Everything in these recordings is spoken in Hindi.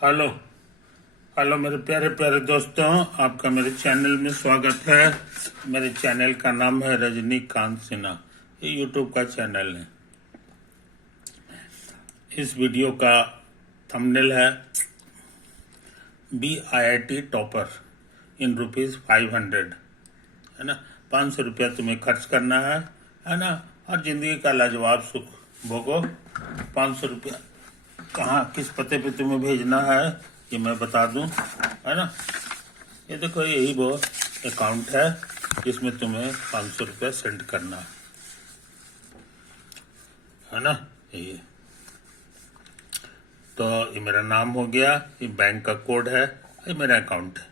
हेलो हेलो मेरे प्यारे प्यारे दोस्तों, आपका मेरे चैनल में स्वागत है। मेरे चैनल का नाम है रजनीकांत सिन्हा। ये यूट्यूब का चैनल है। इस वीडियो का थंबनेल है BIIT टॉपर इन ₹500, है ना। 500 रुपया तुम्हें खर्च करना है ना, और जिंदगी का लाजवाब सुख भोगो। 500 रुपया कहाँ किस पते पे तुम्हें भेजना है ये मैं बता दूं, है ना। ये देखो, यही वो अकाउंट है जिसमें तुम्हें 500 रुपया सेंड करना है ना। ये तो ये मेरा नाम हो गया, ये बैंक का कोड है, ये मेरा अकाउंट है।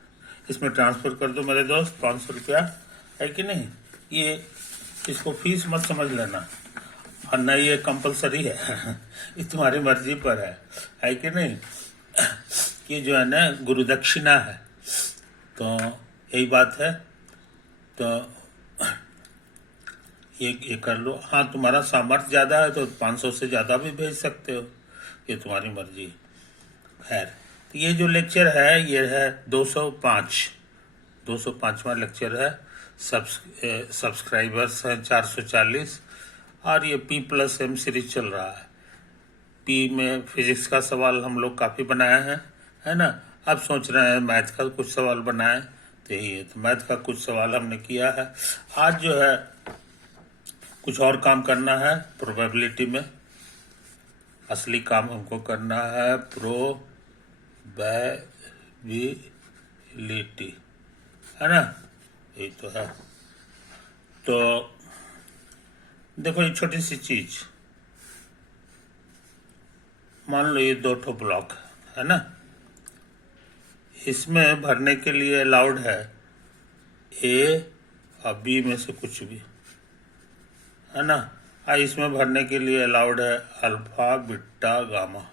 इसमें ट्रांसफर कर दो मेरे दोस्त 500 रुपया, है कि नहीं। ये इसको फीस मत समझ लेना, और न ये कंपलसरी है ये तुम्हारी मर्जी पर है कि नहीं। ये जो है ना गुरु दक्षिणा है, तो यही बात है। तो ये कर लो। हाँ, तुम्हारा सामर्थ्य ज़्यादा है तो 500 से ज़्यादा भी भेज सकते हो, ये तुम्हारी मर्जी। खैर, तो ये जो लेक्चर है ये है 205वां लेक्चर है। सब्सक्राइबर्स हैं 440, और ये P+M सीरीज चल रहा है। पी में फिजिक्स का सवाल हम लोग काफ़ी बनाए हैं, है ना। अब सोच रहे हैं मैथ का कुछ सवाल बनाए, तो यही है। तो मैथ का कुछ सवाल हमने किया है। आज जो है कुछ और काम करना है प्रोबेबिलिटी में। असली काम हमको करना है प्रोबेबिलिटी, है ना। यही तो है। तो देखो, एक छोटी सी चीज, मान लो ये 2 ठो ब्लॉक है ना। इसमें भरने के लिए अलाउड है A और B में से कुछ भी, है ना। इसमें भरने के लिए अलाउड है अल्फा, बीटा, गामा।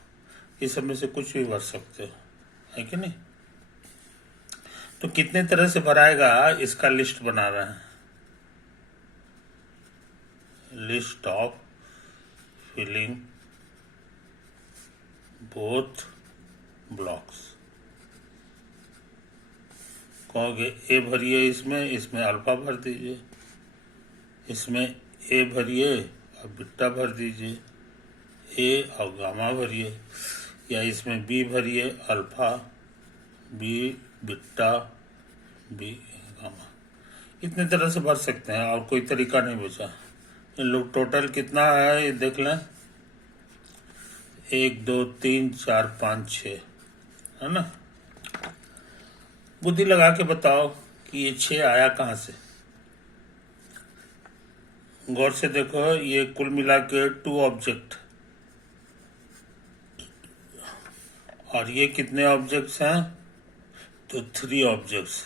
इस सब में से कुछ भी भर सकते हो, है कि नहीं। तो कितने तरह से भराएगा इसका लिस्ट बना रहे हैं। List of filling both blocks. कहोगे ए भरिए, इसमें अल्फा भर दीजिए, इसमें ए भरिए और बीटा भर दीजिए, ए और गामा भरिए, या इसमें बी भरिए, alpha, B, beta, B, gamma. इतने तरह से भर सकते हैं, और कोई तरीका नहीं बचा। इन लोग टोटल कितना है ये देख लें। 1 2 3 4 5 6, है ना। बुद्धि लगा के बताओ कि ये 6 आया कहाँ से। गौर से देखो, ये कुल मिला के 2 ऑब्जेक्ट, और ये कितने ऑब्जेक्ट्स हैं, तो 3 ऑब्जेक्ट्स।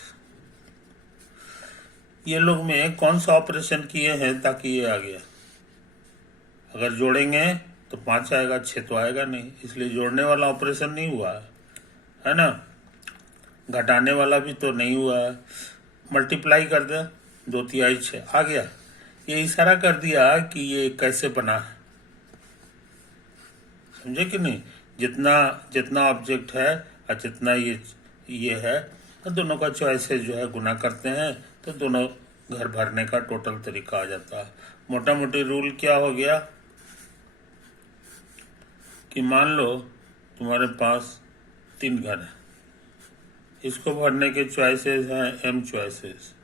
ये लोग में कौन सा ऑपरेशन किए हैं ताकि ये आ गया। अगर जोड़ेंगे तो 5 आएगा, 6 तो आएगा नहीं, इसलिए जोड़ने वाला ऑपरेशन नहीं हुआ है ना। घटाने वाला भी तो नहीं हुआ है। मल्टीप्लाई कर दे, 2 तिहाई 6 आ गया। ये इशारा कर दिया कि ये कैसे बना है, समझे कि नहीं। जितना जितना ऑब्जेक्ट है और जितना ये है, तो दोनों का चॉइसेस जो है गुना करते हैं, तो दोनों घर भरने का टोटल तरीका आ जाता है। मोटा मोटी रूल क्या हो गया कि मान लो तुम्हारे पास 3 घर है, इसको भरने के चॉइसेस हैं M चॉइसेस,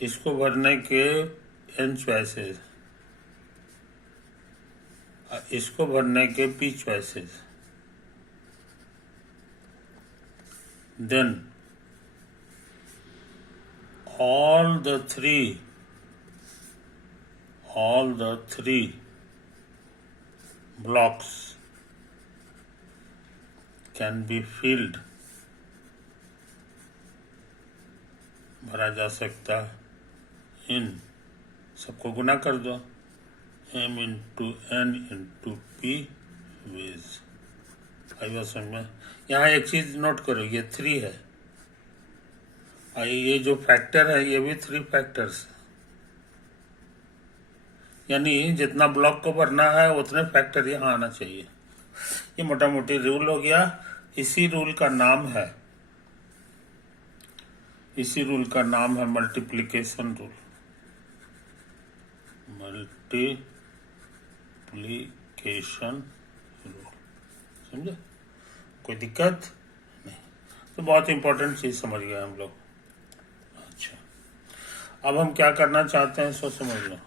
इसको भरने के N चॉइसेस, इसको भरने के P choices. Then all the three blocks can be filled, भरा जा सकता इन, सबको गुना कर दो, M into N into P ways। आई बात समझ में। यहाँ एक चीज नोट करो, ये 3 है, और ये जो फैक्टर है ये भी 3 फैक्टर्स, यानी जितना ब्लॉक को भरना है उतने फैक्टर यहाँ आना चाहिए। ये मोटा मोटी रूल हो गया। इसी रूल का नाम है मल्टीप्लिकेशन रूल। मल्टीप्लिकेशन रूल, समझे? कोई दिक्कत नहीं? तो बहुत इंपॉर्टेंट चीज समझ गए हम लोग। अच्छा, अब हम क्या करना चाहते हैं सो समझ लो।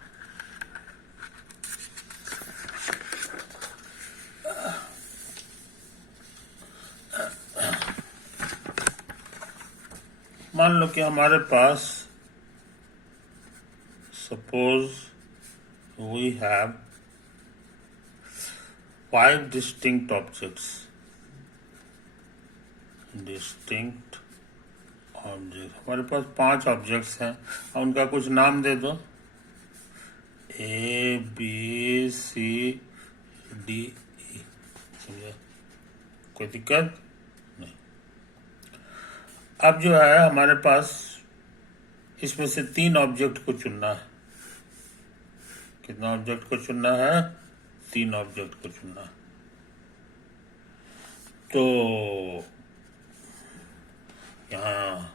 मान लो कि हमारे पास suppose we have 5 distinct objects. हमारे पास 5 ऑब्जेक्ट्स हैं, और उनका कुछ नाम दे दो, A B C D E। समझे? कोई दिक्कत नहीं? अब जो है हमारे पास इसमें से 3 ऑब्जेक्ट को चुनना है। कितना ऑब्जेक्ट को चुनना है? 3 ऑब्जेक्ट को चुनना है। तो यहाँ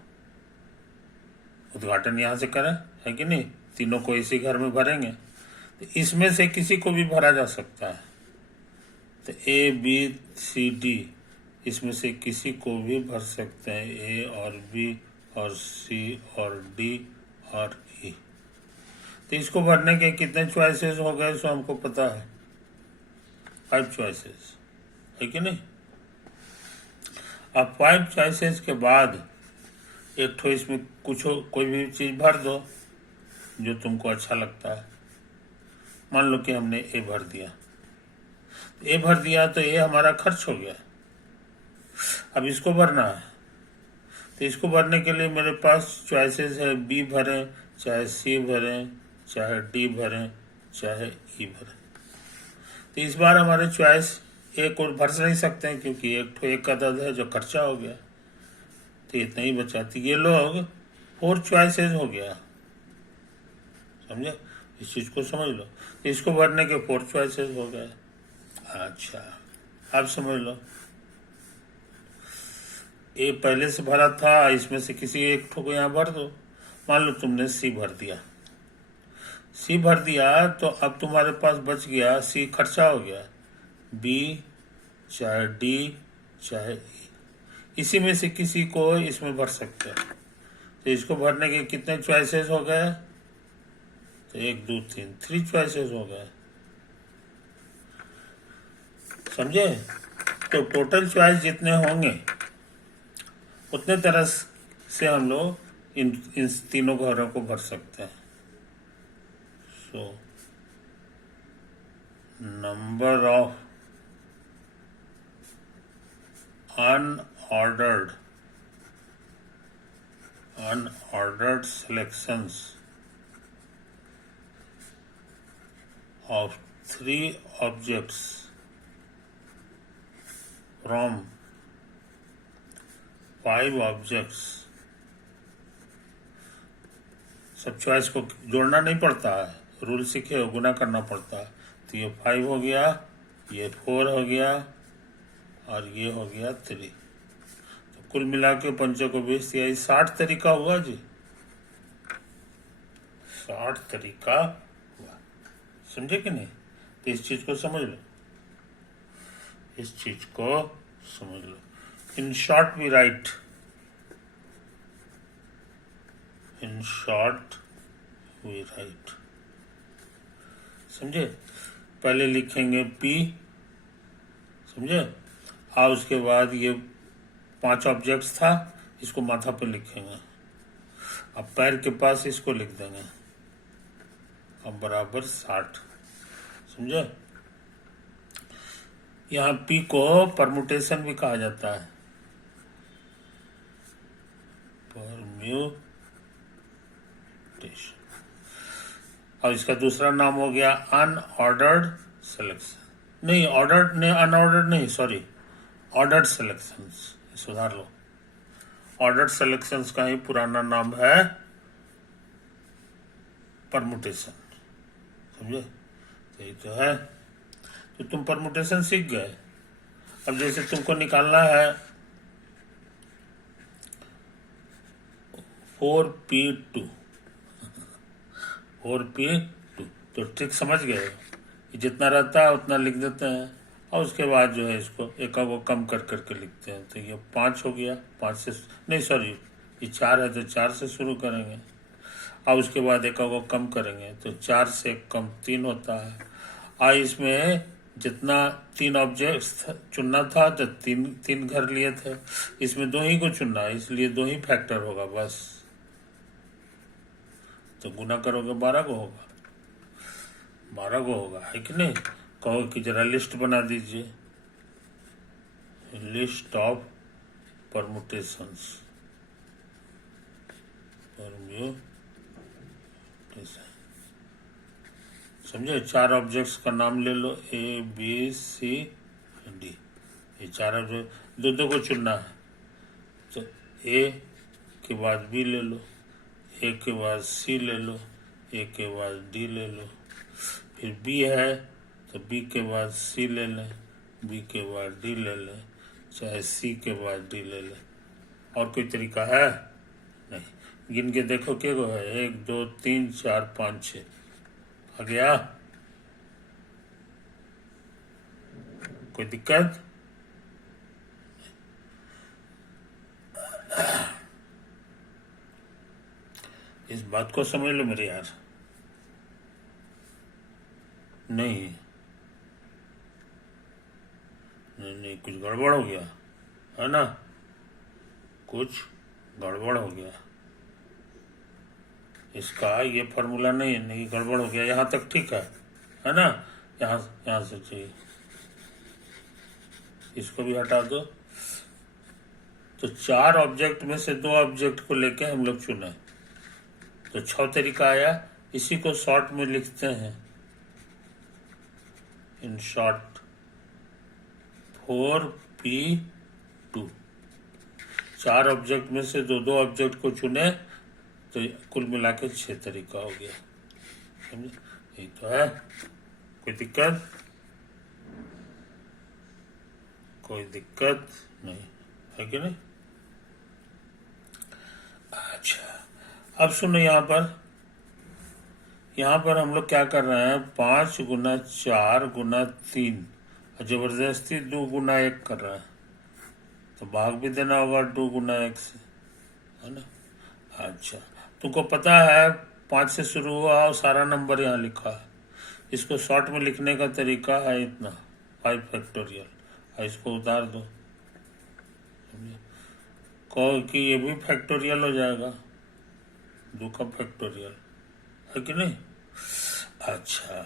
उद्घाटन यहाँ से करें, है कि नहीं? तीनों को इसी घर में भरेंगे, तो इसमें से किसी को भी भरा जा सकता है। तो A B C D इसमें से किसी को भी भर सकते हैं, A और B और C और D और E। तो इसको भरने के कितने चॉइसेस हो गए सो हमको पता है, 5 चॉइसेस, है कि नहीं? अब 5 चॉइसेस के बाद एक ठो इसमें कोई भी चीज भर दो जो तुमको अच्छा लगता है। मान लो कि हमने ए भर दिया, तो ये हमारा खर्च हो गया। अब इसको भरना है, तो इसको भरने के लिए मेरे पास चॉइसेस है, बी भरें, चाहे सी भरें, चाहे डी भरें, चाहे ई भरें। तो इस बार हमारे चॉइस एक और भर नहीं सकते हैं, क्योंकि एक का अदद है जो खर्चा हो गया, तो इतना ही बचा। तो ये लोग 4 चॉइसेस हो गया, समझे? इस चीज को समझ लो। इसको भरने के 4 चॉइसेस हो गए। अच्छा, अब समझ लो, ए पहले से भरा था, इसमें से किसी एक ठो को यहाँ भर दो। मान लो तुमने सी भर दिया, तो अब तुम्हारे पास बच गया सी, खर्चा हो गया, बी चाहे डी चाहे ई, इसी में से किसी को इसमें भर सकते हैं। तो इसको भरने के कितने चॉइसेस हो गए? तो 1 2 3 चॉइसेस हो गए, समझे? तो टोटल चॉइस जितने होंगे उतने तरह से हम लोग इन तीनों घरों को भर सकते हैं। So number of unordered selections of 3 objects from 5 objects। सब चॉइस को जोड़ना नहीं पड़ता है, रूल सीखे हो, गुना करना पड़ता है। तो ये 5 हो गया, ये 4 हो गया, और ये हो गया 3। तो कुल मिला के 5 को 20, यही 60 तरीका हुआ जी, 60 तरीका हुआ। समझे कि नहीं? तो इस चीज को समझ लो, इन शॉर्ट वी राइट, समझे? पहले लिखेंगे P, समझे? और उसके बाद ये 5 ऑब्जेक्ट्स था, इसको माथा पे लिखेंगे, अब पैर के पास इसको लिख देंगे, अब बराबर 60, समझे? यहाँ P को परमुटेशन भी कहा जाता है, परम्यूटेशन। और इसका दूसरा नाम हो गया अनऑर्डर्ड सिलेक्शन, नहीं ऑर्डर्ड नहीं, अनऑर्डर्ड नहीं, सॉरी, ऑर्डर्ड सिलेक्शंस, सुधार लो। ऑर्डर्ड सिलेक्शंस का ही पुराना नाम है परमुटेशन, समझे? यही तो है। तो तुम परमुटेशन सीख गए, अब जैसे तुमको निकालना है 4p2, 4p2, तो ट्रिक समझ गए, जितना रहता है उतना लिख देते हैं और उसके बाद जो है इसको एक को कम कर करके लिखते हैं। तो ये 5 हो गया, 5 से नहीं सॉरी ये 4 है तो 4 से शुरू करेंगे और उसके बाद एक को कम करेंगे तो 4 से कम 3 होता है। और इसमें जितना 3 ऑब्जेक्ट्स चुनना था तो तीन घर लिए थे, इसमें 2 ही को चुनना है इसलिए 2 ही फैक्टर होगा बस। तो गुना करोगे 12 को होगा, 12 को होगा, है कि नहीं। कहो कि जरा लिस्ट बना दीजिए, लिस्ट ऑफ परमुटेशंस, समझे। 4 ऑब्जेक्ट्स का नाम ले लो, ए बी सी डी, ये 4 ऑब्जेक्ट 2 को चुनना है। तो ए के बाद बी ले लो, ए के बाद सी ले लो, ए के बाद डी ले लो, फिर बी है तो बी के बाद सी ले लें, बी के बाद डी ले लें, चाहे सी के बाद डी ले लें। और कोई तरीका है नहीं, गिन के देखो क्या को है, 1 2 3 4 5 6 आ गया। कोई दिक्कत? इस बात को समझ लो मेरे यार। नहीं नहीं नहीं, कुछ गड़बड़ हो गया है ना, कुछ गड़बड़ हो गया। इसका ये फॉर्मूला नहीं गड़बड़ हो गया, यहाँ तक ठीक है ना। यहाँ से चाहिए, इसको भी हटा दो। तो 4 ऑब्जेक्ट में से 2 ऑब्जेक्ट को लेके हम लोग चुने, तो 6 तरीका आया। इसी को शॉर्ट में लिखते हैं, इन शॉर्ट 4p2। 4 ऑब्जेक्ट में से 2 ऑब्जेक्ट को चुने तो कुल मिला के 6 तरीका हो गया, समझे। यही तो है, कोई दिक्कत? कोई दिक्कत नहीं, है कि नहीं। अच्छा, अब सुनो, यहाँ पर हम लोग क्या कर रहे हैं, 5 गुना 4 गुना 3, जबरदस्ती 2 गुना 1 कर रहे हैं, तो भाग भी देना होगा 2 गुना 1 से, है ना। अच्छा, तुमको पता है 5 से शुरू हुआ और सारा नंबर यहाँ लिखा है। इसको शॉर्ट में लिखने का तरीका है इतना, 5 फैक्टोरियल, और इसको उतार दो, कहो कि ये भी फैक्टोरियल हो जाएगा, 2 का फैक्टोरियल, है कि नहीं। अच्छा,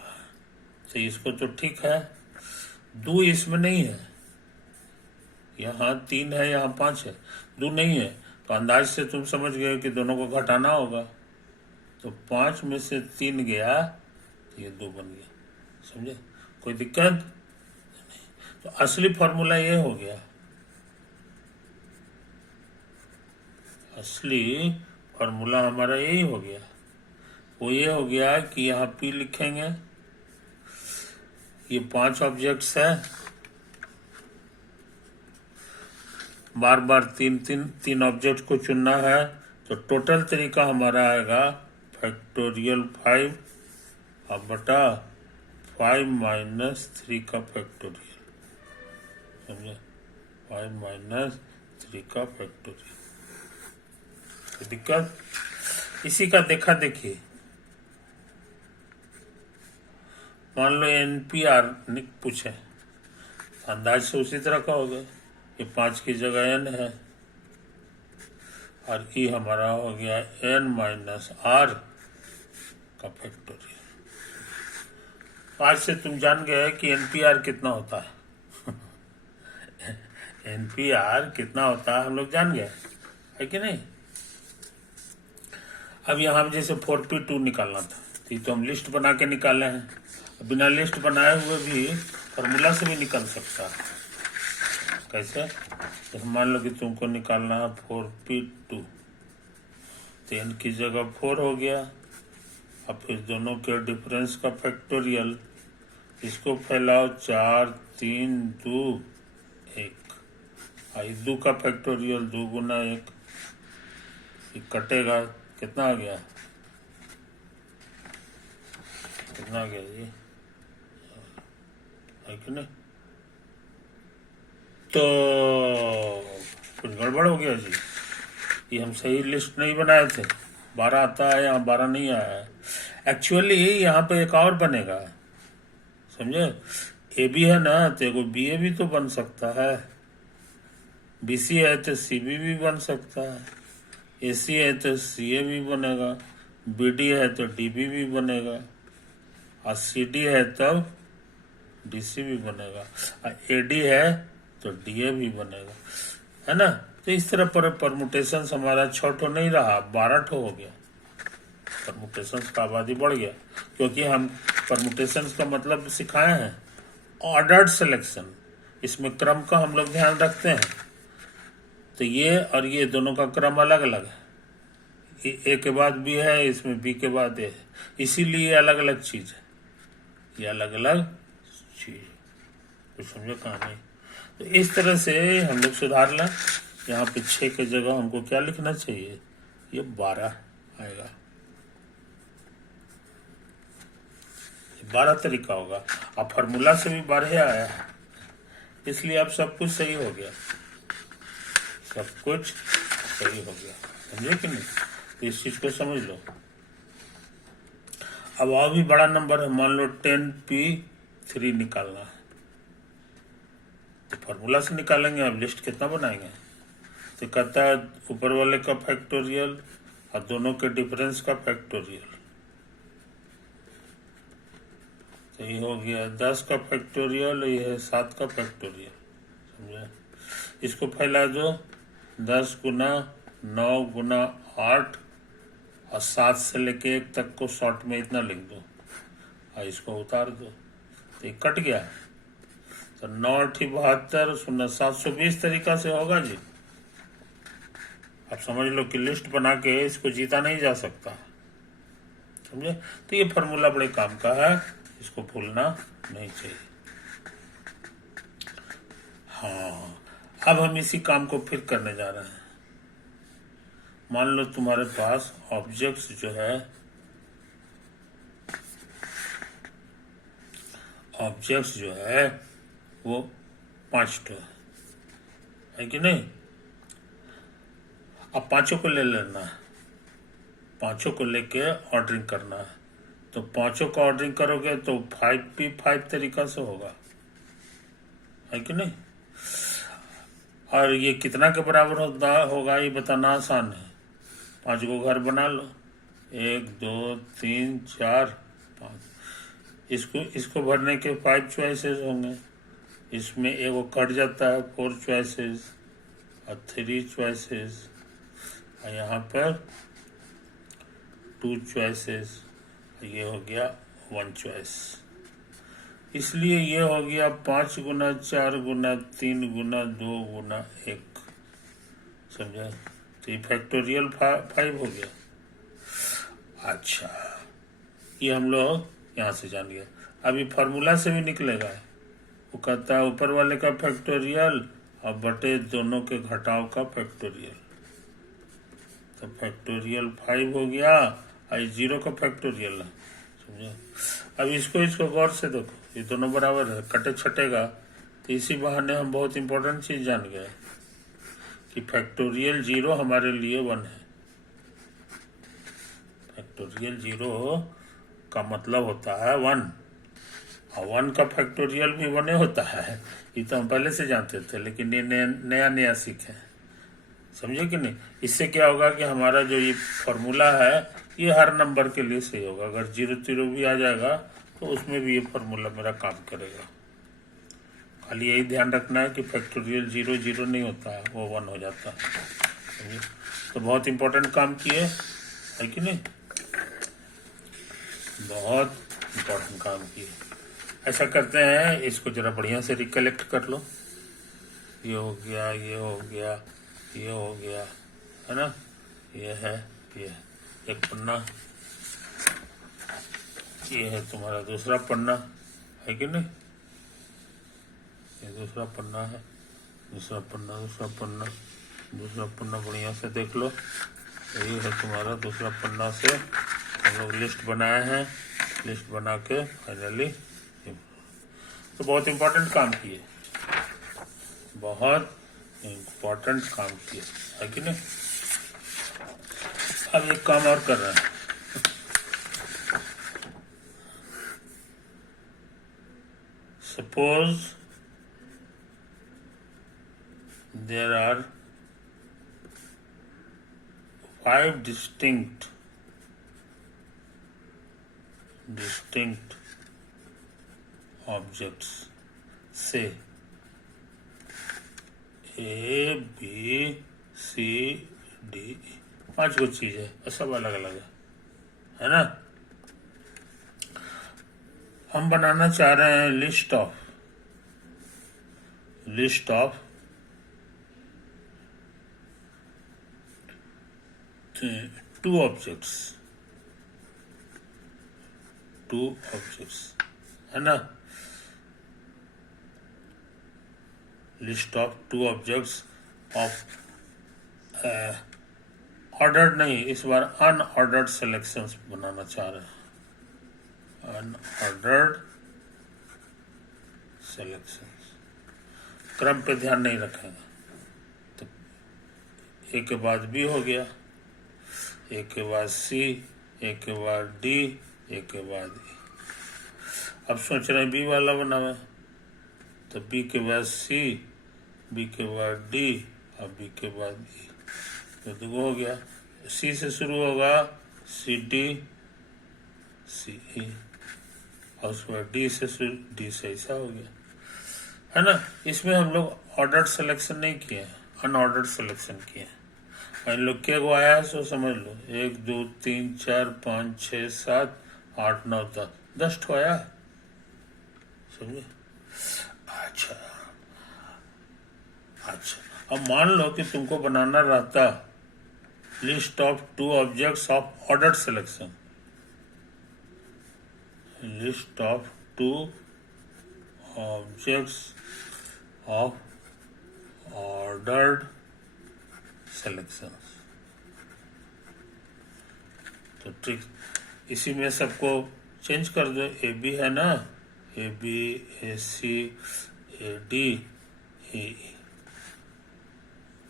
तो इसको तो ठीक है, 2 इसमें नहीं है, यहाँ 3 है यहाँ 5 है, 2 नहीं है, तो अंदाज से तुम समझ गए कि दोनों को घटाना होगा। तो 5 में से 3 गया तो ये 2 बन गया, समझे। कोई दिक्कत नहीं। तो असली फॉर्मूला ये हो गया, असली फॉर्मूला हमारा यही हो गया। वो ये हो गया कि यहाँ P लिखेंगे, ये 5 ऑब्जेक्ट्स है, बार बार 3 ऑब्जेक्ट को चुनना है, तो टोटल तरीका हमारा आएगा फैक्टोरियल 5 अब बटा 5 माइनस 3 का फैक्टोरियल, समझे, 5 माइनस 3 का फैक्टोरियल। तो दिक्कत इसी का देखा देखिए, मान लो NPR पूछे, अंदाज से उसी तरह का हो गया, ये 5 की जगह n है और E हमारा हो गया n माइनस r का फैक्टोरियल। 5 से तुम जान गए कि NPR कितना होता है NPR कितना होता है हम लोग जान गए, है कि नहीं। अब यहाँ जैसे 4p2 निकालना था, तो हम लिस्ट बना के निकाले हैं, बिना लिस्ट बनाए हुए भी फॉर्मूला से भी निकल सकता है। कैसे, तो मान लो कि तुमको निकालना है 4p2, तो n की जगह 4 हो गया, अब फिर दोनों के डिफरेंस का फैक्टोरियल, इसको फैलाओ 4 3 2 एक। आई 2 का फैक्टोरियल 2 गुना 1, ये कटेगा, कितना आ गया, कितना आ गया ये, है कि नहीं? तो कुछ गड़बड़ हो गया जी, ये हम सही लिस्ट नहीं बनाए थे। 12 आता है, यहाँ 12 नहीं आया है। एक्चुअली यहाँ पे एक और बनेगा, समझे? ए बी है ना, तो एगो बी ए भी तो बन सकता है। बी सी है तो सी बी भी बन सकता है। ए सी है तो सी ए भी बनेगा। बी डी है तो डी बी भी बनेगा। और सी डी है तब डी सी भी बनेगा। और ए डी है तो डी ए भी बनेगा, है ना? तो इस तरह पर परमुटेशन हमारा 6 ठो नहीं रहा, 12 ठो हो गया। परमुटेशन का आबादी बढ़ गया, क्योंकि हम परमुटेशन का मतलब सिखाए हैं ऑर्डर्ड सिलेक्शन। इसमें क्रम का हम लोग ध्यान रखते हैं। तो ये और ये दोनों का क्रम अलग अलग है। ए के बाद बी है, इसमें बी के बाद ए है, इसीलिए अलग अलग चीज है, ये अलग अलग चीज। कुछ समझो कहानी? तो इस तरह से हम लोग सुधार लें। यहाँ पे 6 के जगह हमको क्या लिखना चाहिए, ये 12 आएगा। 12 तरीका होगा। अब फार्मूला से भी 12 आया है, इसलिए अब सब कुछ सही हो गया, सब कुछ सही हो गया। समझे कि नहीं? तो इस चीज को समझ लो। अब और भी बड़ा नंबर है, मान लो 10p3 निकालना है, तो फार्मूला से निकालेंगे। अब लिस्ट कितना बनाएंगे? तो कहता है ऊपर वाले का फैक्टोरियल और दोनों के डिफरेंस का फैक्टोरियल। तो ये हो गया 10 का फैक्टोरियल, ये है 7 का फैक्टोरियल। समझे? इसको फैला दो, 10 गुना 9 गुना 8 और 7 से लेके 1 तक को शॉर्ट में इतना लिख दो और इसको उतार दो, तो ये कट गया। तो 9 8 72 शून्य 720 तरीका से होगा जी। अब समझ लो कि लिस्ट बना के इसको जीता नहीं जा सकता, समझे? तो ये फार्मूला बड़े काम का है, इसको भूलना नहीं चाहिए। हाँ, अब हम इसी काम को फिर करने जा रहे हैं। मान लो तुम्हारे पास ऑब्जेक्ट्स जो है, ऑब्जेक्ट्स जो है वो 5 ठो है कि नहीं? अब 5 को ले लेना है, 5 को लेके ऑर्डरिंग करना है। तो 5 का ऑर्डरिंग करोगे तो 5p5 तरीका से होगा, है कि नहीं? और ये कितना के बराबर होगा ये बताना आसान है। 5 को घर बना लो, 1 2 3 4 5। इसको भरने के 5 चॉइसेस होंगे। इसमें एगो कट जाता है, 4 चॉइसेस और 3 चॉइसेस, और यहाँ पर 2 चॉइसेस, ये हो गया 1 चॉइस। इसलिए ये हो गया 5 गुना 4 गुना 3 गुना 2 गुना 1। समझा? तो ये फैक्टोरियल 5 हो गया। अच्छा, ये हम लोग यहाँ से जान गए। अभी फार्मूला से भी निकलेगा, वो कहता है ऊपर वाले का फैक्टोरियल और बटे दोनों के घटाव का फैक्टोरियल। तो फैक्टोरियल 5 हो गया और 0 का फैक्टोरियल है। समझे? अब इसको गौर से देखो, ये दोनों बराबर है, कटे छटेगा। तो इसी बहाने हम बहुत इंपॉर्टेंट चीज जान गए कि फैक्टोरियल 0 हमारे लिए 1 है। फैक्टोरियल 0 का मतलब होता है 1, और 1 का फैक्टोरियल भी 1 होता है। ये तो हम पहले से जानते थे, लेकिन ये नया सीखे। समझे कि नहीं? इससे क्या होगा कि हमारा जो ये फॉर्मूला है ये हर नंबर के लिए सही होगा। अगर 0 0 भी आ जाएगा तो उसमें भी ये फॉर्मूला मेरा काम करेगा। खाली यही ध्यान रखना है कि फैक्टोरियल 0 0 नहीं होता है, वो 1 हो जाता है। समझे? तो बहुत इंपॉर्टेंट काम किए, है कि नहीं? बहुत इंपॉर्टेंट काम किए। ऐसा करते हैं, इसको जरा बढ़िया से रिकलेक्ट कर लो। ये हो गया, ये हो गया, ये हो गया, है ना? ये है, ये एक पन्ना, ये है तुम्हारा दूसरा पन्ना, है कि नहीं? ये दूसरा पन्ना है, दूसरा पन्ना बढ़िया से देख लो। यही है तुम्हारा दूसरा पन्ना से हम लोग लिस्ट बनाए हैं। लिस्ट बना के फाइनली तो बहुत इम्पोर्टेंट काम किए, बहुत इम्पोर्टेंट काम किए, है कि नहीं। अब एक काम और कर रहे हैं। Suppose there are 5 distinct objects, say A, B, C, D, 5 कुछ चीज है, सब अलग अलग है ना। हम बनाना चाह रहे हैं लिस्ट ऑफ two objects, है ना। List of 2 objects of ordered नहीं, इस बार अनऑर्डर्ड सिलेक्शंस बनाना चाह रहे हैं। अनऑर्डर्ड सिलेक्शंस, क्रम पे ध्यान नहीं रखेंगे तो ए के बाद बी हो गया, ए के बाद सी, ए के बाद डी, ए के बाद ई। अब सोच रहे हैं बी वाला बनावे, तो बी के बाद सी, बी के बाद डी और बी के बाद ई, तो 2 हो गया। सी से शुरू होगा, सी डी, सी ई, और उसके बाद डी से ऐसा हो गया, है ना। इसमें हम लोग ऑर्डर्ड सिलेक्शन नहीं किए, अनऑर्डर्ड सिलेक्शन किए। इन लोग क्या को आया है सो समझ लो, 1 2 3 4 5 6 7 8 9 10 ठो आया है, समझे। अच्छा, अब मान लो कि तुमको बनाना रहता list of 2 objects of ordered selection, list of 2 objects of ordered selections. तो ट्रिक इसी में सबको चेंज कर दो। ए बी है ना, A B, A C, A D, A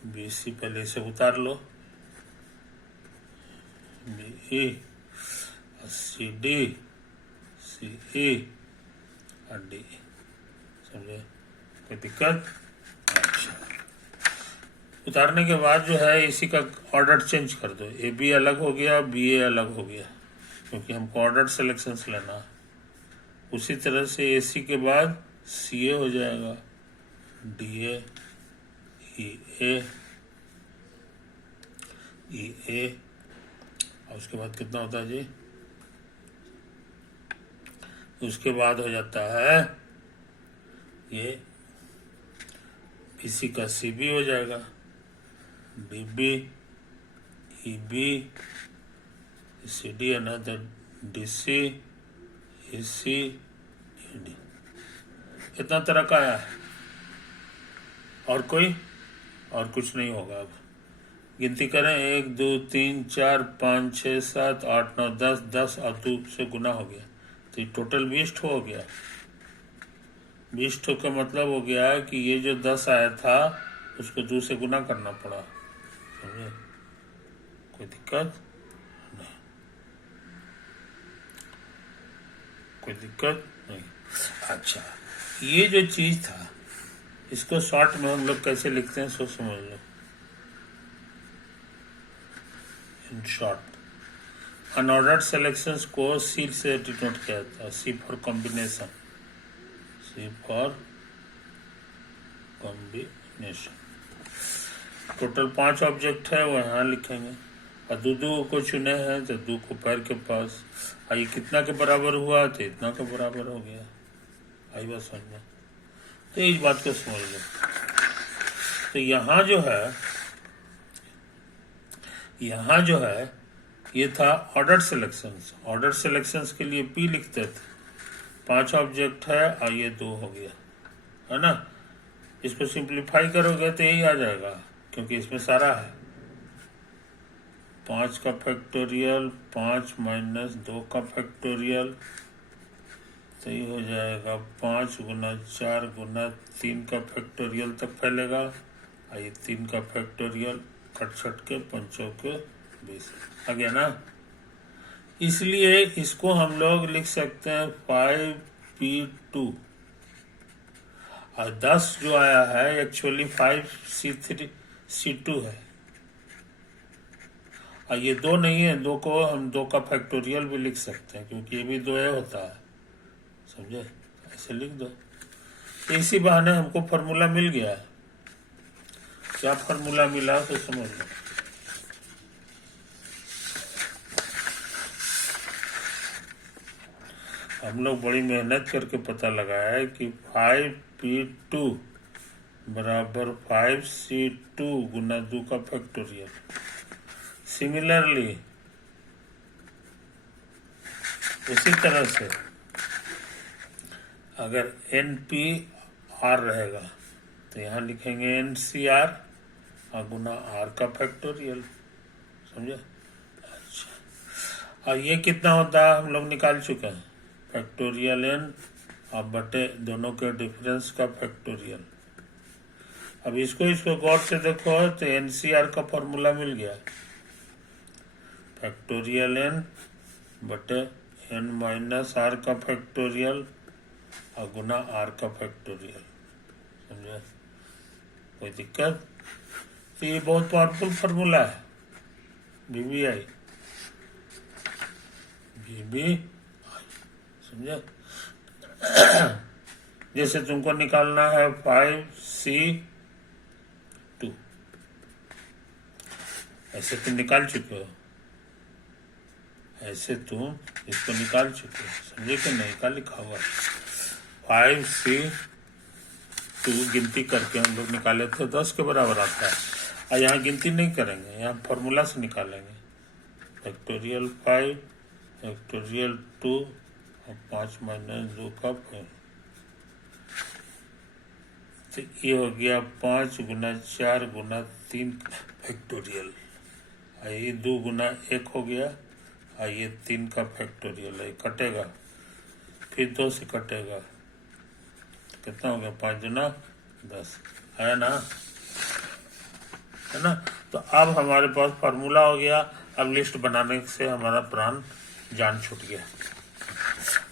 B C पहले से उतार लो, बी ई, सी डी, सी ई और डी, समझे, कोई दिक्कत। अच्छा, उतारने के बाद जो है इसी का ऑर्डर चेंज कर दो, ए बी अलग हो गया, बी ए अलग हो गया, क्योंकि हमको ऑर्डर सिलेक्शंस लेना है। उसी तरह से ए सी के बाद सी ए हो जाएगा, डी ए, ई ए, ई ए, और उसके बाद कितना होता है जी, उसके बाद हो जाता है ये इसी का सी बी हो जाएगा, D B, E B, C D है ना, तो डी सी, ई सी, ई डी। कितना तरह का आया, और कुछ नहीं होगा। अब गिनती करें, 1 2 3 4 5 6 7 8 9 10 और 2 से गुना हो गया, तो ये टोटल 20 हो गया। 20 का मतलब हो गया कि ये जो 10 आया था उसको 2 से गुना करना पड़ा, समझे, कोई दिक्कत नहीं, कोई दिक्कत नहीं। अच्छा, ये जो चीज था इसको शॉर्ट में हम लोग कैसे लिखते हैं सो समझ लो। इन शॉर्ट, अनऑर्डर्ड सिलेक्शंस को सी से डिनोट किया जाता है, C for combination, C for combination. Total 5 object है वो यहाँ लिखेंगे, और दो को चुने हैं तो 2 को पैर के पास, और ये कितना के बराबर हुआ तो इतना के बराबर हो गया। आई बात समझ में, तो इस बात को समझ लो। तो यहाँ जो है ये था ऑर्डर्ड सिलेक्शंस। ऑर्डर्ड सिलेक्शंस के लिए पी लिखते थे, 5 ऑब्जेक्ट है और ये 2 हो गया, है ना। इसको सिंप्लीफाई करोगे तो यही आ जाएगा, क्योंकि इसमें सारा है। 5 का फैक्टोरियल 5 माइनस 2 का फैक्टोरियल, तो ये हो जाएगा 5 गुना 4 गुना 3 का फैक्टोरियल तक फैलेगा। और ये 3 का फैक्टोरियल कट छट के 5 के 20 आ गया ना। इसलिए इसको हम लोग लिख सकते हैं 5p2, और 10 जो आया है एक्चुअली 5c2 है। और ये 2 नहीं है, 2 को हम 2 का फैक्टोरियल भी लिख सकते हैं, क्योंकि ये भी 2 होता है, समझे। ऐसे लिख दो। तो इसी बहाने हमको फॉर्मूला मिल गया है। क्या फॉर्मूला मिला तो समझ लो। हम लोग बड़ी मेहनत करके पता लगाया है कि 5p2 बराबर 5c2 गुना 2 का फैक्टोरियल। सिमिलरली उसी तरह से अगर NPR रहेगा तो यहाँ लिखेंगे NCR और गुना R का फैक्टोरियल, समझे। अच्छा, और ये कितना होता है हम लोग निकाल चुके हैं, फैक्टोरियल N और बटे दोनों के डिफरेंस का फैक्टोरियल। अब इसको गौर से देखो तो NCR का फॉर्मूला मिल गया, फैक्टोरियल N बटे N माइनस R का फैक्टोरियल और गुना R का फैक्टोरियल, समझे। कोई दिक्कत। तो ये बहुत पावरफुल फार्मूला है, VBI, समझे। जैसे तुमको निकालना है 5c2, ऐसे तुम निकाल चुके हो, ऐसे तुम इसको निकाल चुके हो, समझे कि नहीं। का लिखा हुआ 5c2 गिनती करके हम लोग निकाले थे 10 के बराबर आता है। और यहाँ गिनती नहीं करेंगे, यहाँ फॉर्मूला से निकालेंगे, फैक्टोरियल 5 फैक्टोरियल 2 और 5 माइनस 2 का तो ये हो गया 5 गुना 4 गुना 3 फैक्टोरियल। ये 2 गुना 1 हो गया, और ये 3 का फैक्टोरियल है, कटेगा, फिर 2 से कटेगा, कितना हो गया 5 गुना 10, है ना, है ना। तो अब हमारे पास फार्मूला हो गया। अब लिस्ट बनाने से हमारा प्राण जान छूट गया।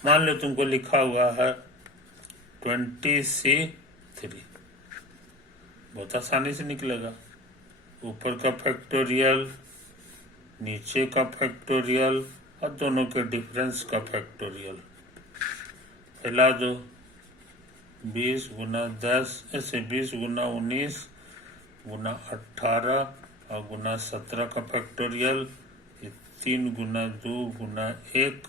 मान लो तुमको लिखा हुआ है 20c3, बहुत आसानी से निकलेगा। ऊपर का फैक्टोरियल, नीचे का फैक्टोरियल और दोनों के डिफरेंस का फैक्टोरियल फैला दो। 20 गुना 10 ऐसे 20 गुना 19 गुना 18 और गुना 17 का फैक्टोरियल, 3 गुना 2 गुना 1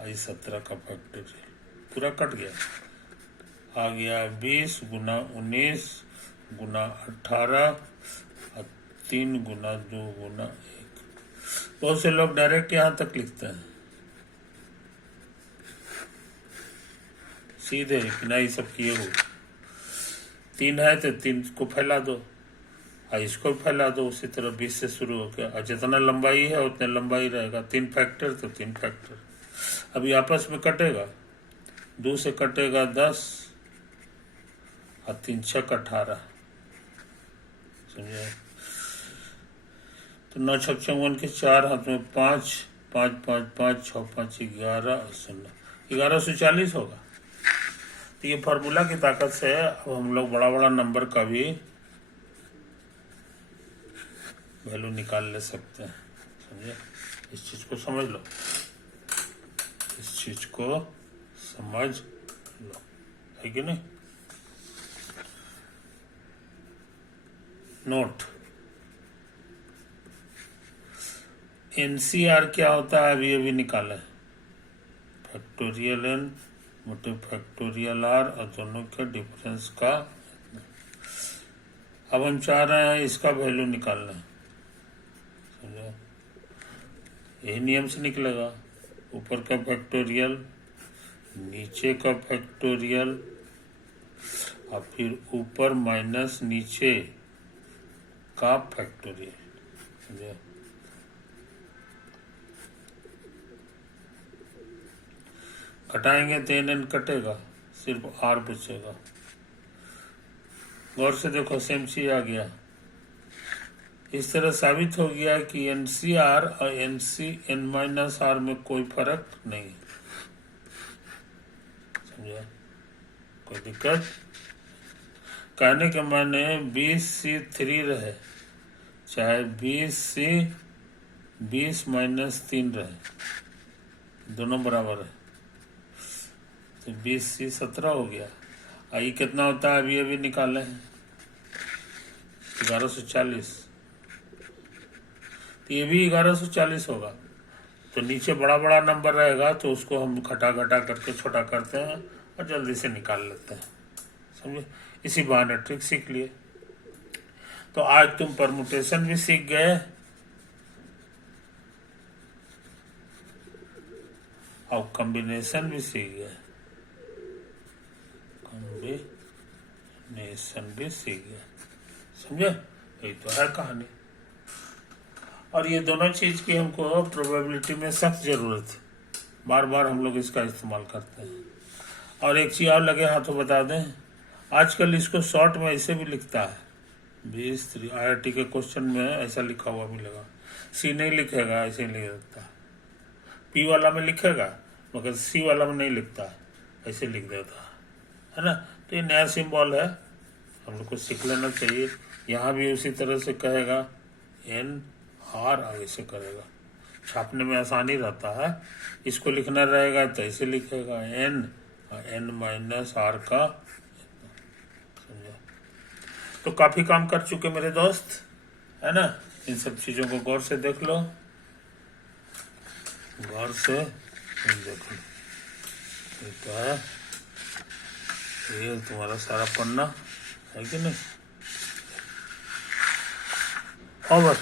और 17 का फैक्टोरियल, पूरा कट गया। आ गया 20 गुना 19 गुना 18 और 3 गुना 2 गुना 1। बहुत से लोग डायरेक्ट यहाँ तक लिखते हैं, सीधे बिना ये सब किए हुए। 3 है तो 3 को फैला दो, और इसको फैला दो उसी तरह 20 से शुरू होकर, और जितना लंबाई है उतने लंबाई रहेगा। 3 फैक्टर तो 3 फैक्टर। अभी आपस में कटेगा, 2 से कटेगा 10 और 3 6 18, समझे। तो 9 6 54 के 4 हाथ में 5 5 5 5 6 5 11 और 1140 होगा। तो ये फार्मूला की ताकत से अब हम लोग बड़ा बड़ा नंबर का भी वैल्यू निकाल ले सकते हैं, समझे। इस चीज को समझ लो, इस चीज को समझ लो, है कि नहीं। नोट, NCR क्या होता है अभी निकाले, फैक्टोरियल N बटे फैक्टोरियल R और दोनों के डिफरेंस का। अब हम चाह रहे हैं इसका वैल्यू निकालना, समझो। यही नियम से निकलेगा, ऊपर का फैक्टोरियल नीचे का फैक्टोरियल और फिर ऊपर माइनस नीचे का फैक्टोरियल, समझे। घटाएंगे तो एन कटेगा, सिर्फ आर बचेगा। गौर से देखो, सेम चीज आ गया। इस तरह साबित हो गया कि NCR और NC(n-r) में कोई फर्क नहीं, समझा। कोई दिक्कत? कहने के माने 20C3 रहे चाहे 20C(20-3) रहे, दोनों बराबर है, तो 20C17 हो गया। ये कितना होता है अभी निकाले हैं, 1140। तो ये भी 1140 होगा। तो नीचे बड़ा बड़ा नंबर रहेगा तो उसको हम घटा करके छोटा करते हैं और जल्दी से निकाल लेते हैं, समझे। इसी बहाने ट्रिक सीख लिए। तो आज तुम परमुटेशन भी सीख गए और कॉम्बिनेशन भी सीख गए, कॉम्बिनेशन भी सीख गए, समझे। यही तो है कहानी। और ये दोनों चीज की हमको प्रोबेबिलिटी में सख्त जरूरत है, बार बार हम लोग इसका इस्तेमाल करते हैं। और एक चीज और लगे हाथों बता दें, आजकल इसको शॉर्ट में ऐसे भी लिखता है, 20 IIT के क्वेश्चन में ऐसा लिखा हुआ मिलेगा। C नहीं लिखेगा, ऐसे ही लिख देता है। P वाला में लिखेगा मगर C वाला में नहीं लिखता, ऐसे लिख देता है ना। तो ये नया सिंबल है, हम लोग को सीख लेना चाहिए। यहाँ भी उसी तरह से कहेगा, NR आगे से करेगा, छापने में आसानी रहता है। इसको लिखना रहेगा तो ऐसे लिखेगा, N और N-R का, समझा। तो काफी काम कर चुके मेरे दोस्त, है ना। इन सब चीजों को गौर से देख लो, गौर से देख लो। ये तो है, ये तुम्हारा सारा पन्ना है कि नहीं। ओवर।